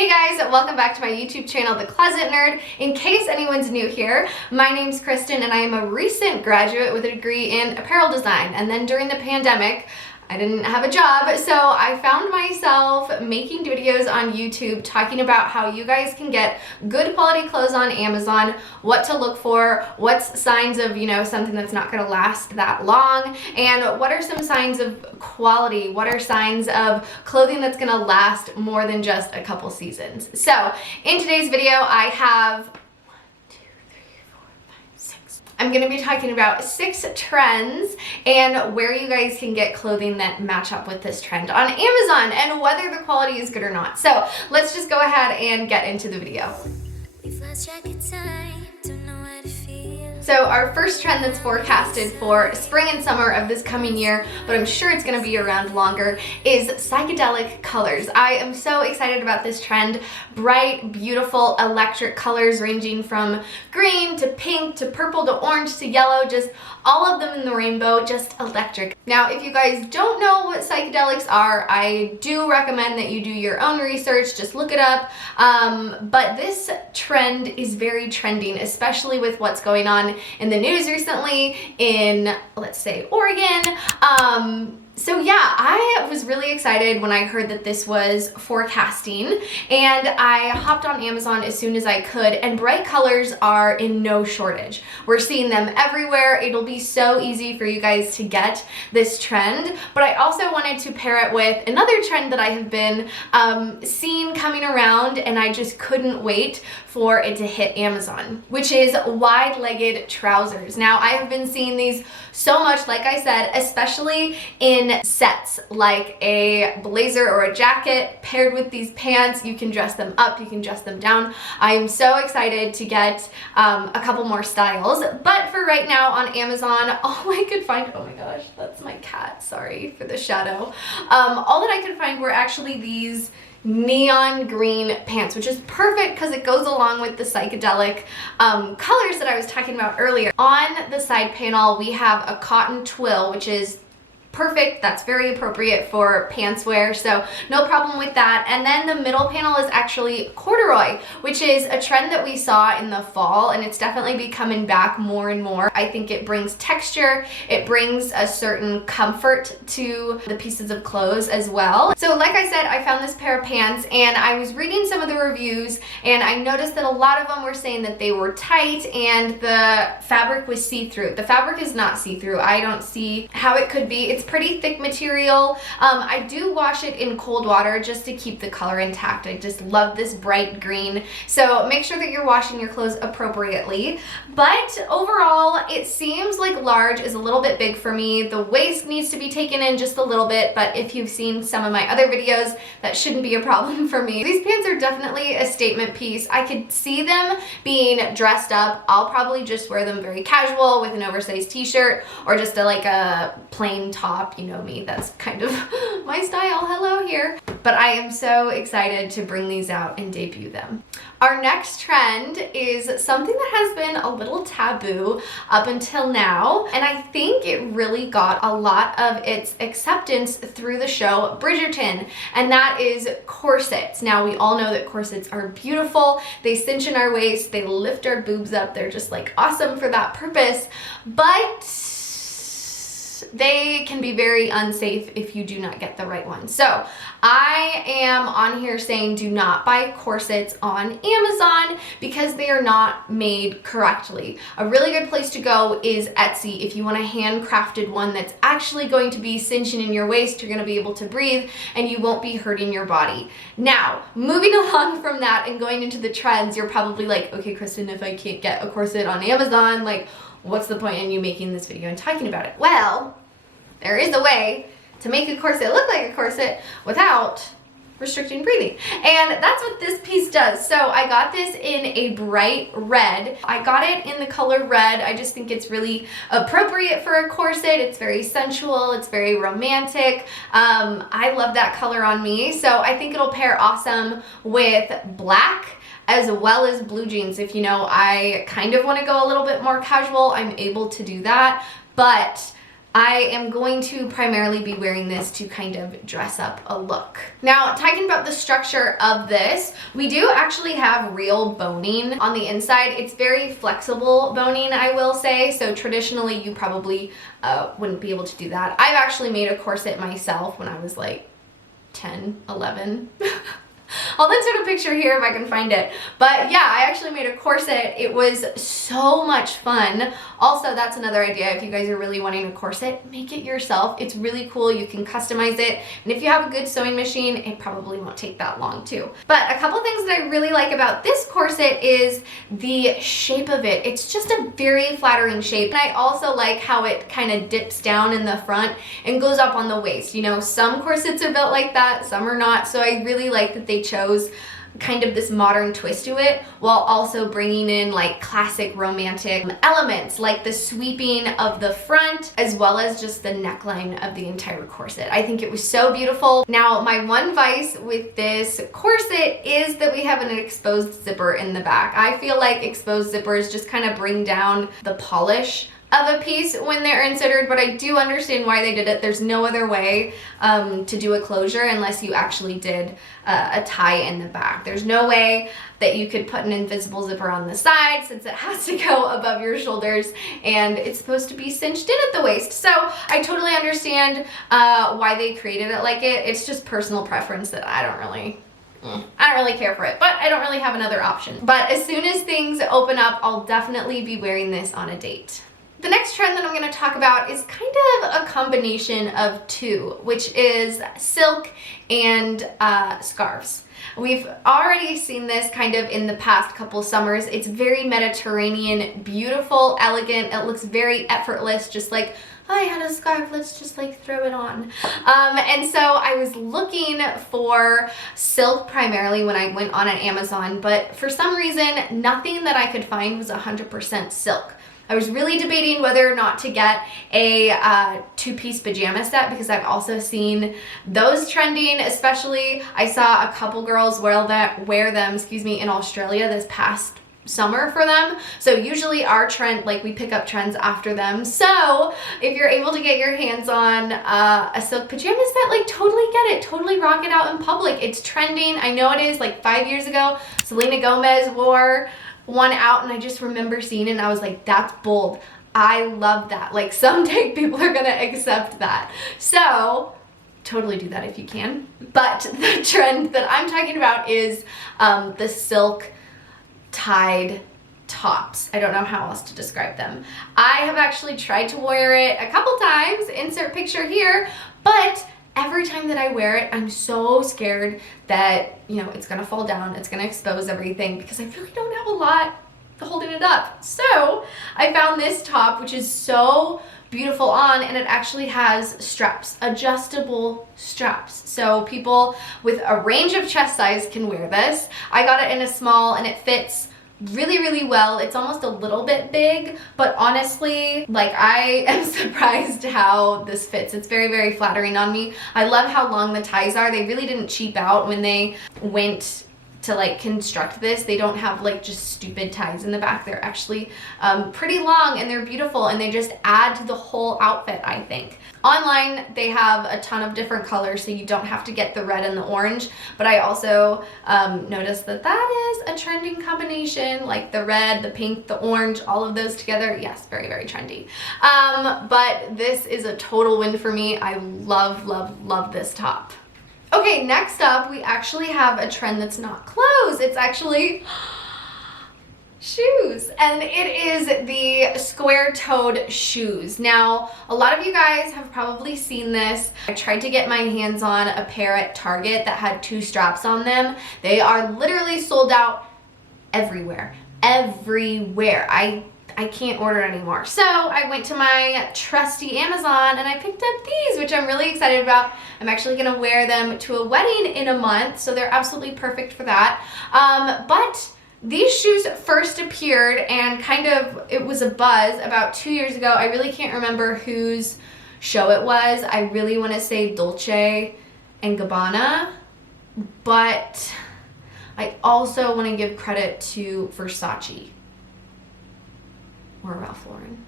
Hey guys, welcome back to my YouTube channel, The Closet Nerd. In case anyone's new here, my name's Kristen and I am a recent graduate with a degree in apparel design. And then during the pandemic, I didn't have a job, so I found myself making videos on YouTube talking about how you guys can get good quality clothes on Amazon, what to look for, what's signs of, something that's not gonna last that long, and what are some signs of quality, what are signs of clothing that's gonna last more than just a couple seasons. So, in today's video, I have I'm going to be talking about 6 trends and where you guys can get clothing that match up with this trend on Amazon and whether the quality is good or not. So let's just go ahead and get into the video. So our first trend that's forecasted for spring and summer of this coming year, but I'm sure it's going to be around longer, is psychedelic colors. I am so excited about this trend. Bright, beautiful, electric colors ranging from green to pink to purple to orange to yellow, just all of them in the rainbow, just electric. Now, if you guys don't know what psychedelics are, I do recommend that you do your own research, just look it up. But this trend is very trending, especially with what's going on in the news recently in, let's say, Oregon. So yeah, I was really excited when I heard that this was forecasting, and I hopped on Amazon as soon as I could, and bright colors are in no shortage. We're seeing them everywhere. It'll be so easy for you guys to get this trend, but I also wanted to pair it with another trend that I have been seeing coming around, and I just couldn't wait for it to hit Amazon, which is wide-legged trousers. Now, I have been seeing these so much, like I said, especially in sets, like a blazer or a jacket paired with these pants. You can dress them up, you can dress them down. I am so excited to get a couple more styles, but for right now on Amazon, all I could find, oh my gosh, that's my cat, sorry for the shadow. All that I could find were actually these neon green pants, which is perfect because it goes along with the psychedelic colors that I was talking about earlier. On the side panel, we have a cotton twill, which is perfect. That's very appropriate for pants wear, so no problem with that. And then the middle panel is actually corduroy, which is a trend that we saw in the fall, and it's definitely be coming back more and more. I think it brings texture, it brings a certain comfort to the pieces of clothes as well. So like I said, I found this pair of pants and I was reading some of the reviews, and I noticed that a lot of them were saying that they were tight and the fabric was see-through. The fabric is not see-through. I don't see how it could be. It's pretty thick material. I do wash it in cold water just to keep the color intact. I just love this bright green. So make sure that you're washing your clothes appropriately. But overall, it seems like large is a little bit big for me. The waist needs to be taken in just a little bit, but if you've seen some of my other videos, that shouldn't be a problem for me. These pants are definitely a statement piece. I could see them being dressed up. I'll probably just wear them very casual with an oversized t-shirt or just like a plain top. You know me, that's kind of my style. Hello here. But I am so excited to bring these out and debut them. Our next trend is something that has been a little taboo up until now, and I think it really got a lot of its acceptance through the show Bridgerton, and that is corsets. Now, we all know that corsets are beautiful. They cinch in our waist, they lift our boobs up, they're just like awesome for that purpose, but they can be very unsafe if you do not get the right one. So I am on here saying do not buy corsets on Amazon because they are not made correctly. A really good place to go is Etsy if you want a handcrafted one that's actually going to be cinching in your waist, you're going to be able to breathe, and you won't be hurting your body. Now, moving along from that and going into the trends, you're probably like, okay, Kristen, if I can't get a corset on Amazon, like, what's the point in you making this video and talking about it? Well, there is a way to make a corset look like a corset without restricting breathing. And that's what this piece does. So I got this in a bright red. I got it in the color red. I just think it's really appropriate for a corset. It's very sensual. It's very romantic. I love that color on me. So I think it'll pair awesome with black as well as blue jeans. If I kind of want to go a little bit more casual, I'm able to do that. But I am going to primarily be wearing this to kind of dress up a look. Now, talking about the structure of this, we do actually have real boning on the inside. It's very flexible boning, I will say, so traditionally you probably wouldn't be able to do that. I've actually made a corset myself when I was like 10, 11. I'll insert a picture here if I can find it. But yeah, I actually made a corset. It was so much fun. Also, that's another idea. If you guys are really wanting a corset, make it yourself. It's really cool. You can customize it. And if you have a good sewing machine, it probably won't take that long too. But a couple things that I really like about this corset is the shape of it. It's just a very flattering shape. And I also like how it kind of dips down in the front and goes up on the waist. You know, some corsets are built like that, some are not. So I really like that they chose kind of this modern twist to it while also bringing in like classic romantic elements like the sweeping of the front as well as just the neckline of the entire corset. I think it was so beautiful. Now, my one vice with this corset is that we have an exposed zipper in the back. I feel like exposed zippers just kind of bring down the polish of a piece when they're inserted, but I do understand why they did it. There's no other way to do a closure unless you actually did a tie in the back. There's no way that you could put an invisible zipper on the side since it has to go above your shoulders and it's supposed to be cinched in at the waist. So I totally understand why they created it like it. It's just personal preference that I don't really care for it, but I don't really have another option. But as soon as things open up, I'll definitely be wearing this on a date. The next trend that I'm going to talk about is kind of a combination of two, which is silk and scarves. We've already seen this kind of in the past couple summers. It's very Mediterranean, beautiful, elegant. It looks very effortless, just like, oh, I had a scarf, let's just like throw it on. And so I was looking for silk primarily when I went on Amazon, but for some reason, nothing that I could find was 100% silk. I was really debating whether or not to get a two-piece pajama set because I've also seen those trending, especially I saw a couple girls wear them in Australia this past summer for them. So usually our trend, like we pick up trends after them. So if you're able to get your hands on a silk pajama set, like totally get it, totally rock it out in public. It's trending. I know it is. Like 5 years ago, Selena Gomez wore one out and I just remember seeing it and I was like, that's bold. I love that. Like someday people are gonna accept that. So totally do that if you can. But the trend that I'm talking about is the silk tied tops. I don't know how else to describe them. I have actually tried to wear it a couple times, insert picture here, but every time that I wear it, I'm so scared that, you know, it's gonna fall down, it's gonna expose everything because I really don't have a lot holding it up. So I found this top, which is so beautiful on, and it actually has straps, adjustable straps. So people with a range of chest size can wear this. I got it in a small and it fits really, really well. It's almost a little bit big, but honestly, like I am surprised how this fits. It's very, very flattering on me. I love how long the ties are. They really didn't cheap out when they went to like construct this. They don't have like just stupid ties in the back. They're actually pretty long and they're beautiful and they just add to the whole outfit, I think. Online, they have a ton of different colors, so you don't have to get the red and the orange, but I also noticed that that is a trending combination, like the red, the pink, the orange, all of those together. Yes, very, very trendy. But this is a total win for me. I love, love, love this top. Okay, next up, we actually have a trend that's not clothes. It's actually shoes, and it is the square-toed shoes. Now, a lot of you guys have probably seen this. I tried to get my hands on a pair at Target that had 2 straps on them. They are literally sold out everywhere. Everywhere. I can't order anymore. So I went to my trusty Amazon and I picked up these, which I'm really excited about. I'm actually gonna wear them to a wedding in a month, so they're absolutely perfect for that. But these shoes first appeared and kind of, it was a buzz about 2 years ago. I really can't remember whose show it was. I really wanna say Dolce & Gabbana, but I also wanna give credit to Versace or Ralph Lauren.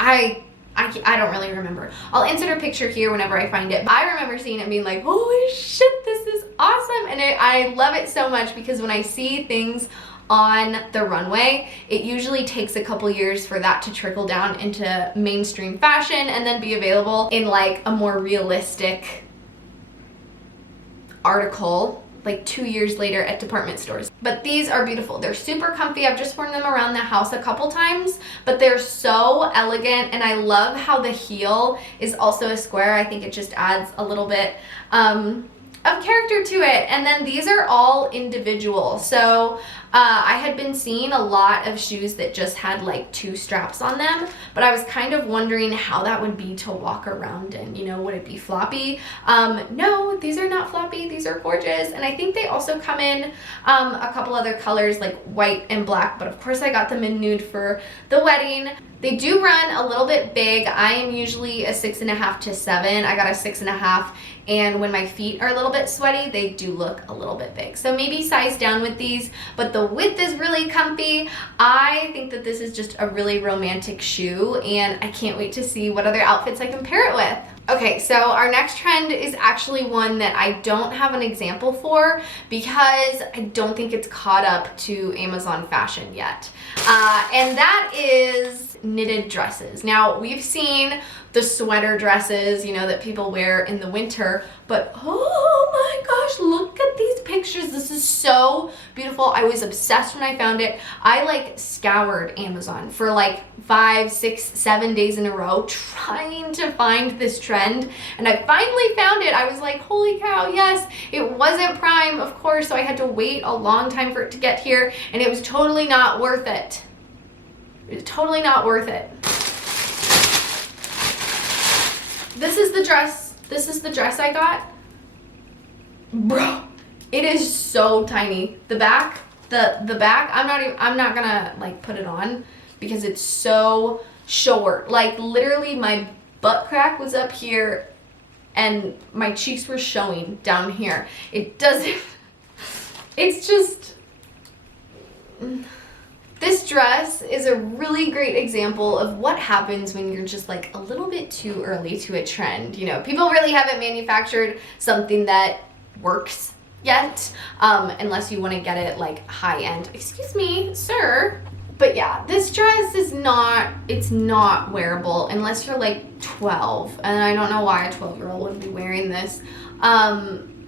I I don't really remember. I'll insert a picture here whenever I find it. I remember seeing it and being like, holy shit, this is awesome. And I love it so much because when I see things on the runway, it usually takes a couple years for that to trickle down into mainstream fashion and then be available in like a more realistic article like 2 years later at department stores. But these are beautiful. They're super comfy. I've just worn them around the house a couple times, but they're so elegant, and I love how the heel is also a square. I think it just adds a little bit of character to it. And then these are all individual. So I had been seeing a lot of shoes that just had like 2 straps on them, but I was kind of wondering how that would be to walk around in, you know, would it be floppy? No, these are not floppy. These are gorgeous. And I think they also come in a couple other colors like white and black, but of course I got them in nude for the wedding. They do run a little bit big. I am usually a 6.5 to 7. I got a 6.5, and when my feet are a little bit sweaty, they do look a little bit big. So maybe size down with these, but the width is really comfy. I think that this is just a really romantic shoe, and I can't wait to see what other outfits I can pair it with. Okay, so our next trend is actually one that I don't have an example for because I don't think it's caught up to Amazon fashion yet. And that is knitted dresses. Now, we've seen the sweater dresses, you know, that people wear in the winter, but oh my gosh, look at these pictures. This is so beautiful. I was obsessed when I found it. I like scoured Amazon for like 5, 6, 7 days in a row trying to find this trend, and I finally found it. I was like, holy cow, yes. It wasn't Prime, of course, so I had to wait a long time for it to get here, and it was totally not worth it. It was totally not worth it. This is the dress. This is the dress I got. Bro, it is so tiny. The back, the back, I'm not gonna like put it on because it's so short. Like literally my butt crack was up here and my cheeks were showing down here. It doesn't, it's just, this dress is a really great example of what happens when you're just like a little bit too early to a trend. You know, people really haven't manufactured something that works yet, unless you want to get it like high end. Excuse me, sir. But yeah, this dress is not, it's not wearable unless you're like 12, and I don't know why a 12-year-old would be wearing this.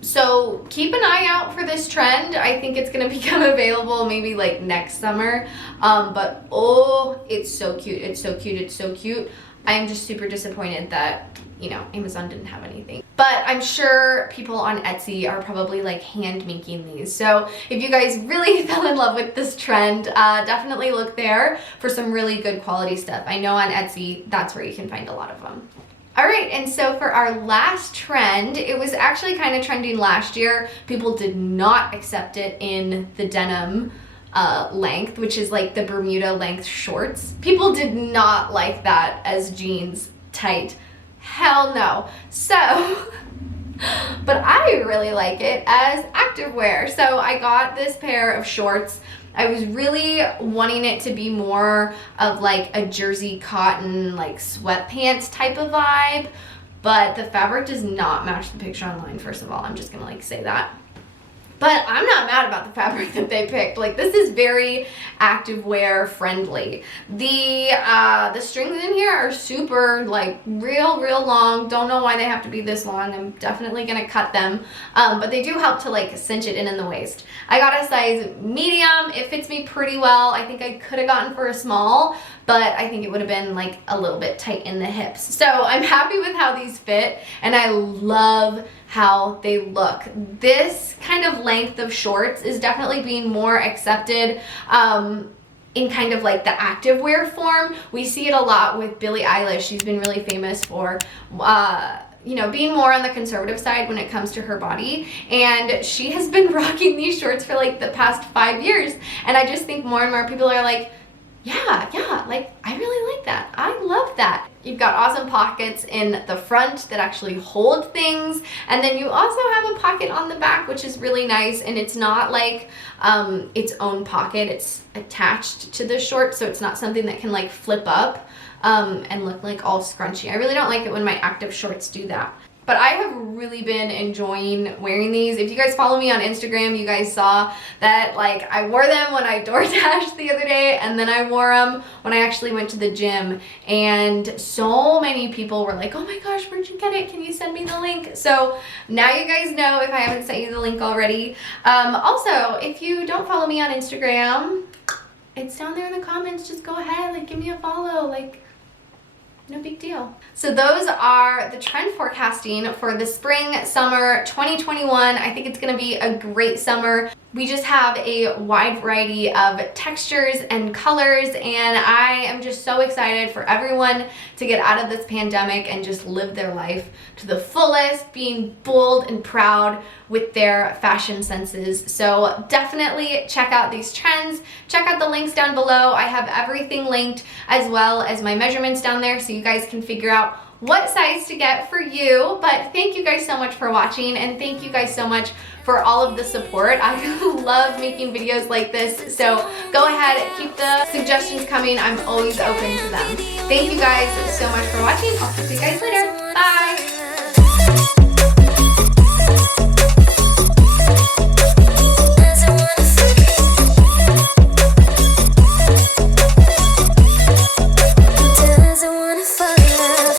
So keep an eye out for this trend. I think it's gonna become available maybe like next summer. But oh, it's so cute. It's so cute. It's so cute. I'm just super disappointed that, you know, Amazon didn't have anything. But I'm sure people on Etsy are probably like hand making these. So if you guys really fell in love with this trend, definitely look there for some really good quality stuff. I know on Etsy, that's where you can find a lot of them. All right, and so for our last trend, it was actually kind of trending last year. People did not accept it in the denim length, which is like the Bermuda length shorts. People did not like that as jeans tight. Hell no. So, but I really like it as activewear. So I got this pair of shorts. I was really wanting it to be more of like a jersey cotton, like sweatpants type of vibe, but the fabric does not match the picture online, first of all. I'm just gonna like say that. But I'm not mad about the fabric that they picked. Like, this is very activewear friendly. The strings in here are super like real long. Don't know why they have to be this long. I'm definitely gonna cut them. But they do help to like cinch it in the waist. I got a size medium. It fits me pretty well. I think I could have gotten for a small, but I think it would have been like a little bit tight in the hips. So I'm happy with how these fit, and I love how they look. This kind of length of shorts is definitely being more accepted in kind of like the activewear form. We see it a lot with Billie Eilish. She's been really famous for you know, being more on the conservative side when it comes to her body, and she has been rocking these shorts for like the past 5 years, and I just think more and more people are like, yeah, like I really like that. I love that. You've got awesome pockets in the front that actually hold things, and then you also have a pocket on the back, which is really nice, and it's not like its own pocket. It's attached to the short, so it's not something that can like flip up and look like all scrunchy. I really don't like it when my active shorts do that. But I have really been enjoying wearing these. If you guys follow me on Instagram, you guys saw that like I wore them when I door dashed the other day, and then I wore them when I actually went to the gym. And so many people were like, oh my gosh, where'd you get it? Can you send me the link? So now you guys know if I haven't sent you the link already. Also, if you don't follow me on Instagram, it's down there in the comments. Just go ahead, like give me a follow, like no big deal. So those are the trend forecasting for the spring summer 2021. I think it's gonna be a great summer. We just have a wide variety of textures and colors, and I am just so excited for everyone to get out of this pandemic and just live their life to the fullest, being bold and proud with their fashion senses. So definitely check out these trends. Check out the links down below. I have everything linked, as well as my measurements down there, so you guys can figure out what size to get for you. But thank you guys so much for watching, and thank you guys so much for all of the support. I love making videos like this, so go ahead, keep the suggestions coming. I'm always open to them. Thank you guys so much for watching. I'll see you guys later. Bye!